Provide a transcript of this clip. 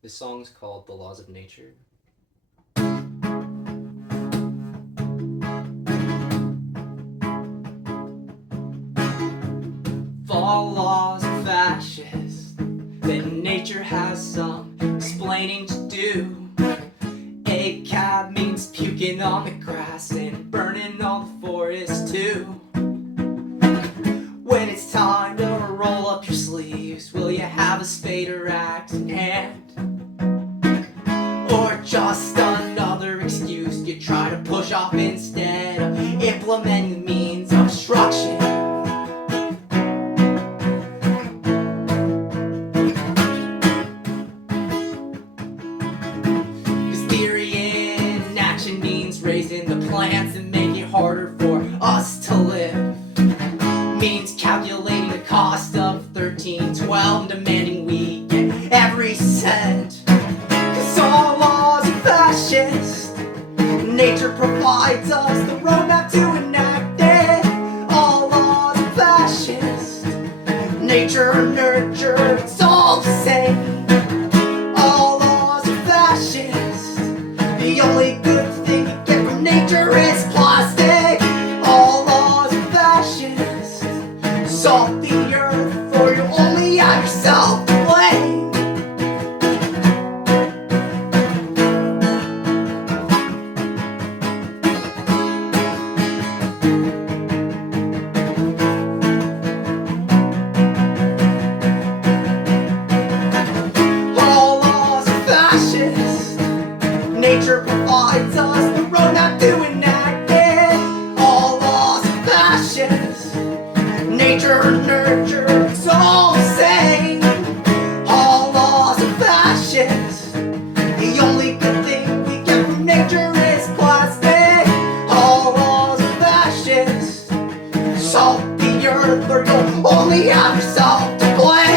This song's called The Laws of Nature. If all laws are fascist, then nature has some explaining to do. ACAB means puking on the grass and burning all the forest too. When it's time to roll up your sleeves, will you have a spade or axe in hand? Or just another excuse you try to push off instead of implementing the means of destruction? Cause theory in action means raising the plants and make it harder for us to live. Means calculating the cost of 1312 and demanding we get every cent. Cause all laws are fascist. Nature provides us the roadmap to enact it. All laws are fascist. Nature or nurture, it's all the same. All laws are fascist. The only good thing you get from nature is plastic. All laws are fascist. Salt the earth or you only have yourself to blame. All laws are fascist. Nature provides us the roadmap to enact it. All laws are fascist. Nature or nurture, it's all the same. All laws are fascist. The only good thing we get from nature is plastic. All laws are fascist. Salt the earth or you'll only have yourself to blame.